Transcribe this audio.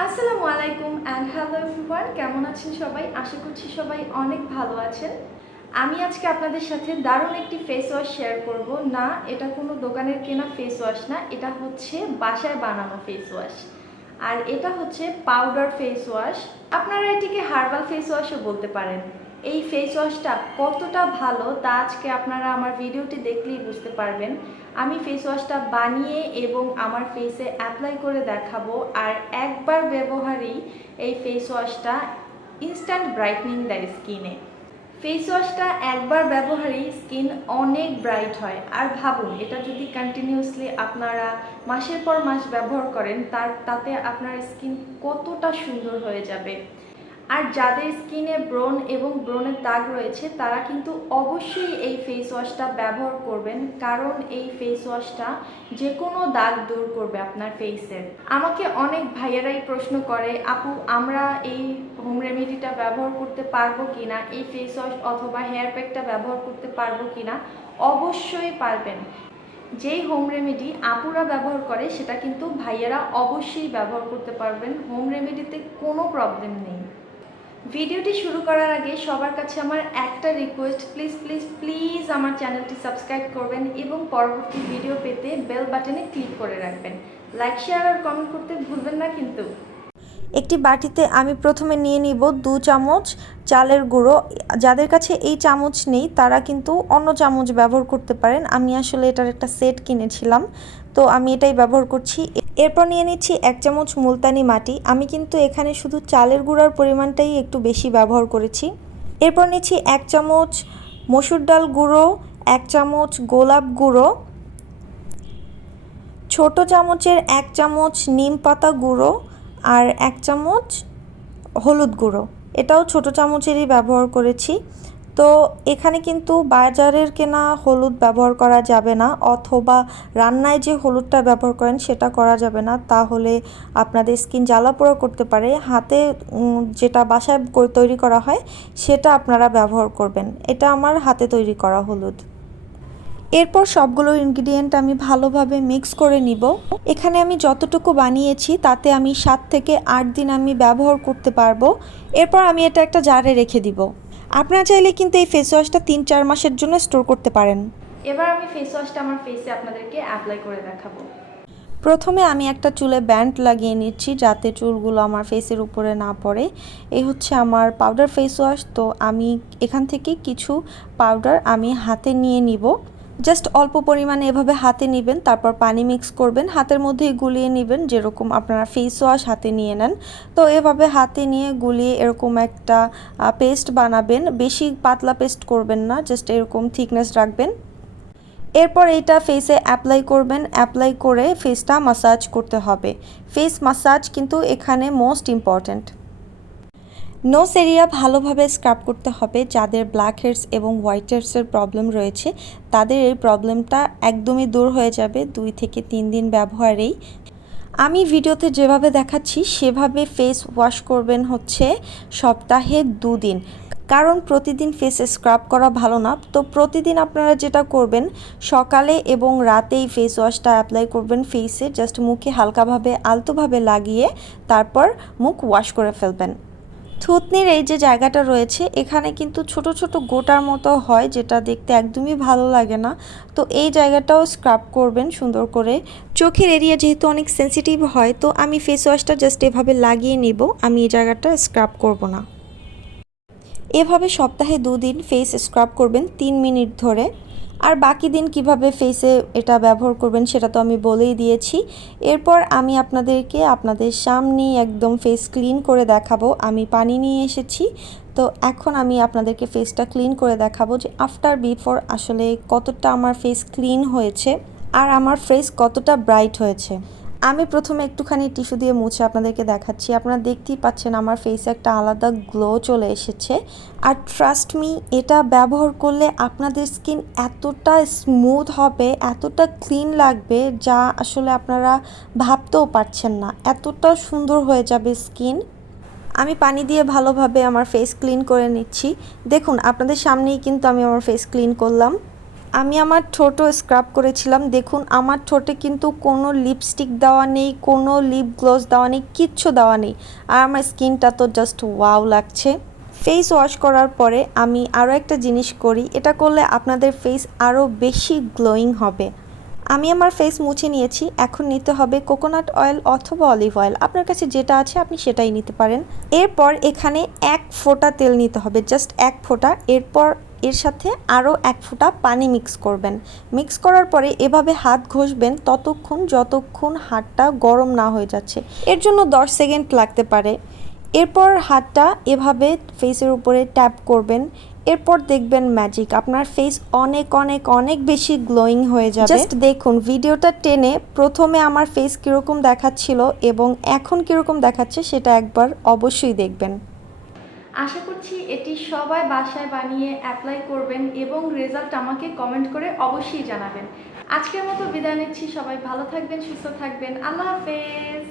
আসসালামু আলাইকুম and hello everyone, কেমন আছেন সবাই? আশা করছি সবাই অনেক ভালো আছেন। আমি আজকে আপনাদের সাথে দারুণ একটি ফেস ওয়াশ শেয়ার করব। না, এটা কোনো দোকানের কেনা ফেস ওয়াশ না, এটা হচ্ছে বাসায় বানানো ফেস ওয়াশ। আর এটা হচ্ছে পাউডার ফেস ওয়াশ। আপনারা এটিকে হার্বাল ফেস ওয়াশও বলতে পারেন। এই ফেস ওয়াশটা কতটা ভালো তা আজকে আপনারা আমার ভিডিওটি দেখলেই বুঝতে পারবেন। আমি ফেস ওয়াশটা বানিয়ে এবং আমার ফেসে অ্যাপ্লাই করে দেখাবো। আর একবার ব্যবহারেই এই ফেস ওয়াশটা ইনস্ট্যান্ট ব্রাইটনিং দেয় স্কিনে। ফেস ওয়াশটা একবার ব্যবহারেই স্কিন অনেক ব্রাইট হয়। আর ভাবুন, এটা যদি কন্টিনিউয়াসলি আপনারা মাসের পর মাস ব্যবহার করেন তাতে আপনার স্কিন কতটা সুন্দর হয়ে যাবে। আর যাদের স্কিনে ব্রণ এবং ব্রণের দাগ রয়েছে তারা কিন্তু অবশ্যই এই ফেস ওয়াশটা ব্যবহার করবেন, কারণ এই ফেস ওয়াশটা যে কোনো দাগ দূর করবে আপনার ফেসের। আমাকে অনেক ভাইয়েরাই প্রশ্ন করে, আপু আমরা এই হোম রেমেডিটা ব্যবহার করতে পারবো কিনা, এই ফেস ওয়াশ অথবা হেয়ার প্যাকটা ব্যবহার করতে পারবো কিনা? অবশ্যই পারবেন। যেই হোম রেমেডি আপুরা ব্যবহার করে সেটা কিন্তু ভাইয়েরা অবশ্যই ব্যবহার করতে পারবেন। হোম রেমেডিতে কোনো প্রবলেম নেই। ভিডিওটি শুরু করার আগে সবার কাছে আমার একটা রিকোয়েস্ট, প্লিজ প্লিজ প্লিজ আমার চ্যানেলটি সাবস্ক্রাইব করবেন এবং পরবর্তী ভিডিও পেতে বেল বাটনে ক্লিক করে রাখবেন। লাইক, শেয়ার আর কমেন্ট করতে ভুলবেন না কিন্তু। একটি বাটিতে আমি প্রথমে নিয়ে নিব 2 চামচ চালের গুঁড়ো। যাদের কাছে এই চামচ নেই তারা কিন্তু অন্য চামচ ব্যবহার করতে পারেন। আমি আসলে এটার একটা সেট কিনেছিলাম, তো আমি এটাই ব্যবহার করছি। এরপর নিয়ে নিচ্ছি 1 চামচ মুলতানি মাটি। আমি কিন্তু এখানে শুধু চালের গুঁড়ার পরিমাণটাই একটু বেশি ব্যবহার করেছি। এরপর নিচ্ছি 1 চামচ মসুর ডাল গুঁড়ো, 1 চামচ গোলাপ গুঁড়ো, ছোট চামচের 1 চামচ নিম পাতা গুঁড়ো, আর 1 চামচ হলুদ গুঁড়ো। এটাও ছোট চামচেরই ব্যবহার করেছি। তো এখানে কিন্তু বাজারের কেনা হলুদ ব্যবহার করা যাবে না, অথবা রান্নায় যে হলুদটা ব্যবহার করেন সেটা করা যাবে না, তাহলে আপনাদের স্কিন জ্বালাপোড়া করতে পারে। হাতে যেটা বাসায় তৈরি করা হয় সেটা আপনারা ব্যবহার করবেন। এটা আমার হাতে তৈরি করা হলুদ। এরপর সবগুলো ইনগ্রিডিয়েন্ট আমি ভালোভাবে মিক্স করে নিব। এখানে আমি যতটুকু বানিয়েছি তাতে আমি 7 থেকে 8 দিন আমি ব্যবহার করতে পারবো। এরপর আমি এটা একটা জারে রেখে দিব। আপনারা চাইলে কিন্তু এই ফেস ওয়াশটা 3-4 মাসের জন্য স্টোর করতে পারেন। এবার আমি ফেস ওয়াশটা আমার ফেসে আপনাদেরকে অ্যাপ্লাই করে দেখাবো। প্রথমে আমি একটা চুলে ব্যান্ড লাগিয়ে নিচ্ছি যাতে চুলগুলো আমার ফেসের উপরে না পড়ে। এই হচ্ছে আমার পাউডার ফেস ওয়াশ। তো আমি এখান থেকে কিছু পাউডার আমি হাতে নিয়ে নিব। জাস্ট অল্প পরিমাণে এভাবে হাতে নেবেন, তারপর পানি মিক্স করবেন, হাতের মধ্যেই গুলিয়ে নেবেন যেরকম আপনারা ফেস ওয়াশ হাতে নিয়ে নেন। তো এভাবে হাতে নিয়ে গুলিয়ে এরকম একটা পেস্ট বানাবেন। বেশি পাতলা পেস্ট করবেন না, জাস্ট এরকম থিকনেস রাখবেন। এরপর এইটা ফেসে অ্যাপ্লাই করবেন। অ্যাপ্লাই করে ফেসটা মাসাজ করতে হবে। ফেস মাসাজ কিন্তু এখানে মোস্ট ইম্পর্ট্যান্ট। নোজ এরিয়া ভালোভাবে স্ক্রাব করতে হবে। যাদের ব্ল্যাক হেডস এবং হোয়াইট হেডসের প্রবলেম রয়েছে তাদের এই প্রবলেমটা একদমই দূর হয়ে যাবে 2 থেকে 3 দিন ব্যবহারেই। আমি ভিডিওতে যেভাবে দেখাচ্ছি সেভাবে ফেস ওয়াশ করবেন হচ্ছে সপ্তাহে 2 দিন, কারণ প্রতিদিন ফেসে স্ক্রাব করা ভালো না। তো প্রতিদিন আপনারা যেটা করবেন, সকালে এবং রাতেই ফেস ওয়াশটা অ্যাপ্লাই করবেন ফেসে। জাস্ট মুখে হালকাভাবে আলতোভাবে লাগিয়ে তারপর মুখ ওয়াশ করে ফেলবেন। থুতনির এই যে জায়গাটা রয়েছে এখানে কিন্তু ছোট ছোট গোটার মতো হয়, যেটা দেখতে একদমই ভালো লাগে না। তো এই জায়গাটাও স্ক্রাব করবেন সুন্দর করে। চোখের এরিয়া যেহেতু অনেক সেন্সিটিভ হয়, তো আমি ফেস ওয়াশটা জাস্ট এভাবে লাগিয়ে নেব, আমি এই জায়গাটা স্ক্রাব করব না। এভাবে সপ্তাহে 2 দিন ফেস স্ক্রাব করবেন 3 মিনিট ধরে। আর বাকি দিন কিভাবে ফেসে এটা ব্যবহার করবেন সেটা তো আমি বলেই দিয়েছি। এরপর আমি আপনাদেরকে আপনাদের সামনে একদম ফেস ক্লিন করে দেখাবো। আমি পানি নিয়ে এসেছি, তো এখন আমি আপনাদেরকে ফেসটা ক্লিন করে দেখাবো যে আফটার বিফোর আসলে কতটা আমার ফেস ক্লিন হয়েছে আর আমার ফেস কতটা ব্রাইট হয়েছে। আমি প্রথমে একটুখানি টিস্যু দিয়ে মুছে আপনাদেরকে দেখাচ্ছি। আপনারা দেখতেই পাচ্ছেন আমার ফেসে একটা আলাদা গ্লো চলে এসেছে। আর ট্রাস্ট মি, এটা ব্যবহার করলে আপনাদের স্কিন এতটা স্মুথ হবে, এতটা ক্লিন লাগবে যা আসলে আপনারা ভাবতেও পারছেন না। এতটা সুন্দর হয়ে যাবে স্কিন। আমি পানি দিয়ে ভালোভাবে আমার ফেস ক্লিন করে নিচ্ছি। দেখুন আপনাদের সামনেই কিন্তু আমি আমার ফেস ক্লিন করলাম। আমি আমার ঠোঁটও স্ক্রাব করেছিলাম। দেখুন আমার ঠোঁটে কিন্তু কোনো লিপস্টিক দেওয়া নেই, কোনো লিপ গ্লস দেওয়া নেই, কিচ্ছু দেওয়া নেই। আর আমার স্কিনটা তো জাস্ট ওয়াও লাগছে। ফেস ওয়াশ করার পরে আমি আরও একটা জিনিস করি, এটা করলে আপনাদের ফেস আরও বেশি গ্লোয়িং হবে। আমি আমার ফেস মুছে নিয়েছি, এখন নিতে হবে কোকোনাট অয়েল অথবা অলিভ অয়েল, আপনার কাছে যেটা আছে আপনি সেটাই নিতে পারেন। এরপর এখানে 1 ফোঁটা তেল নিতে হবে, জাস্ট 1 ফোঁটা। এরপর এর সাথে আরও 1 ফোঁটা পানি মিক্স করবেন। মিক্স করার পরে এভাবে হাত ঘষবেন ততক্ষণ যতক্ষণ হাতটা গরম না হয়ে যাচ্ছে, এর জন্য 10 সেকেন্ড লাগতে পারে। এরপর হাতটা এভাবে ফেসের উপরে ট্যাপ করবেন, এরপর দেখবেন ম্যাজিক, আপনার ফেস অনেক অনেক অনেক বেশি গ্লোয়িং হয়ে যাবে। জাস্ট দেখুন ভিডিওটা টেনে প্রথমে আমার ফেস কীরকম দেখাচ্ছিল এবং এখন কীরকম দেখাচ্ছে সেটা একবার অবশ্যই দেখবেন। আশা করছি এটি সবাই বাসায় বানিয়ে অ্যাপ্লাই করবেন এবং রেজাল্ট আমাকে কমেন্ট করে অবশ্যই জানাবেন। আজকের মতো বিদায় নিচ্ছি, সবাই ভালো থাকবেন, সুস্থ থাকবেন, আল্লাহ হাফেজ।